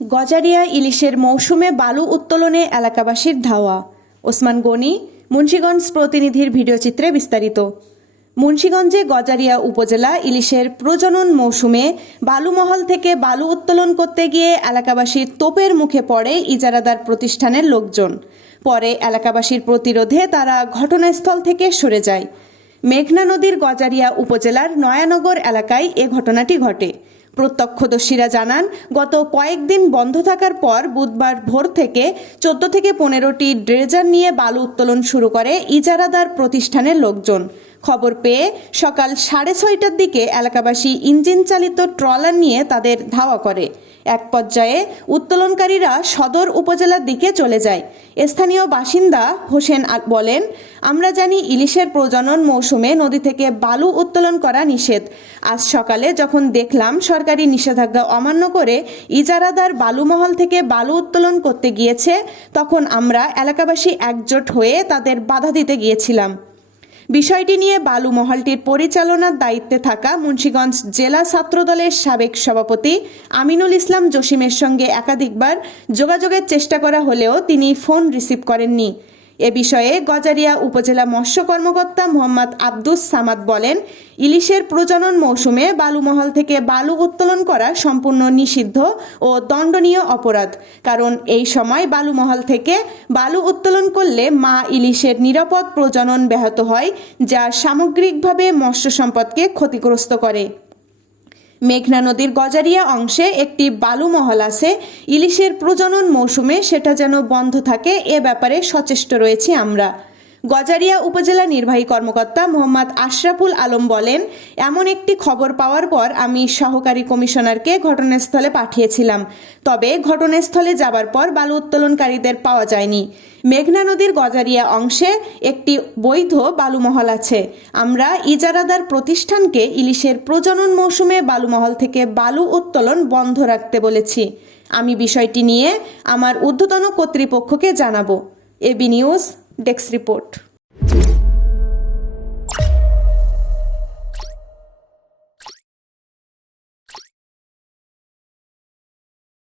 গজারিয়া ইলিশের মৌসুমে বালু উত্তোলনে এলাকাবাসীর ধাওয়া। ওসমান গনি, মুন্সিগঞ্জ প্রতিনিধির ভিডিওচিত্রে বিস্তারিত। মুন্সিগঞ্জে গজারিয়া উপজেলা ইলিশের প্রজনন মৌসুমে বালুমহল থেকে বালু উত্তোলন করতে গিয়ে এলাকাবাসীর তোপের মুখে পড়ে ইজারাদার প্রতিষ্ঠানের লোকজন। পরে এলাকাবাসীর প্রতিরোধে তারা ঘটনাস্থল থেকে সরে যায়। মেঘনা নদীর গজারিয়া উপজেলার নয়ানগর এলাকায় এ ঘটনাটি ঘটে। প্রত্যক্ষদর্শীরা জানান, গত কয়েকদিন বন্ধ থাকার পর বুধবার ভোর থেকে 14 থেকে 15টি ড্রেজার নিয়ে বালু উত্তোলন শুরু করে ইজারাদার প্রতিষ্ঠানের লোকজন। খবর পেয়ে সকাল 6:30টার দিকে এলাকাবাসী ইঞ্জিন চালিত ট্রলার নিয়ে তাদের ধাওয়া করে। এক পর্যায়ে উত্তোলনকারীরা সদর উপজেলার দিকে চলে যায়। স্থানীয় বাসিন্দা হোসেন বলেন, আমরা জানি ইলিশের প্রজনন মৌসুমে নদী থেকে বালু উত্তোলন করা নিষেধ। আজ সকালে যখন দেখলাম সরকারি নিষেধাজ্ঞা অমান্য করে ইজারাদার বালুমহল থেকে বালু উত্তোলন করতে গিয়েছে, তখন আমরা এলাকাবাসী একজোট হয়ে তাদের বাধা দিতে গিয়েছিলাম। বিষয়টি নিয়ে বালু মহলটির পরিচালনার দায়িত্বে থাকা মুন্সিগঞ্জ জেলা ছাত্রদলের সাবেক সভাপতি আমিনুল ইসলাম জসিমের সঙ্গে একাধিকবার যোগাযোগের চেষ্টা করা হলেও তিনি ফোন রিসিভ করেননি। এ বিষয়ে গজারিয়া উপজেলা মৎস্য কর্মকর্তা মোহাম্মদ আব্দুস সামাদ বলেন, ইলিশের প্রজনন মৌসুমে বালুমহল থেকে বালু উত্তোলন করা সম্পূর্ণ নিষিদ্ধ ও দণ্ডনীয় অপরাধ। কারণ এই সময় বালুমহল থেকে বালু উত্তোলন করলে মা ইলিশের নিরাপদ প্রজনন ব্যাহত হয়, যা সামগ্রিকভাবে মৎস্য সম্পদকে ক্ষতিগ্রস্ত করে। মেঘনা নদীর গজারিয়া অংশে একটি বালুমহল আছে। ইলিশের প্রজনন মৌসুমে সেটা যেন বন্ধ থাকে, এ ব্যাপারে সচেষ্ট রয়েছি আমরা। গজারিয়া উপজেলা নির্বাহী কর্মকর্তা মোহাম্মদ আশরাফুল আলম বলেন, এমন একটি খবর পাওয়ার পর আমি সহকারী কমিশনারকে ঘটনাস্থলে পাঠিয়েছিলাম। তবে ঘটনাস্থলে যাবার পর বালু উত্তোলনকারীদের পাওয়া যায়নি। মেঘনা নদীর গজারিয়া অংশে একটি বৈধ বালুমহল আছে। আমরা ইজারাদার প্রতিষ্ঠানকে ইলিশের প্রজনন মৌসুমে বালুমহল থেকে বালু উত্তোলন বন্ধ রাখতে বলেছি। আমি বিষয়টি নিয়ে আমার ঊর্ধ্বতন কর্তৃপক্ষকে জানাবো। AB news desk report.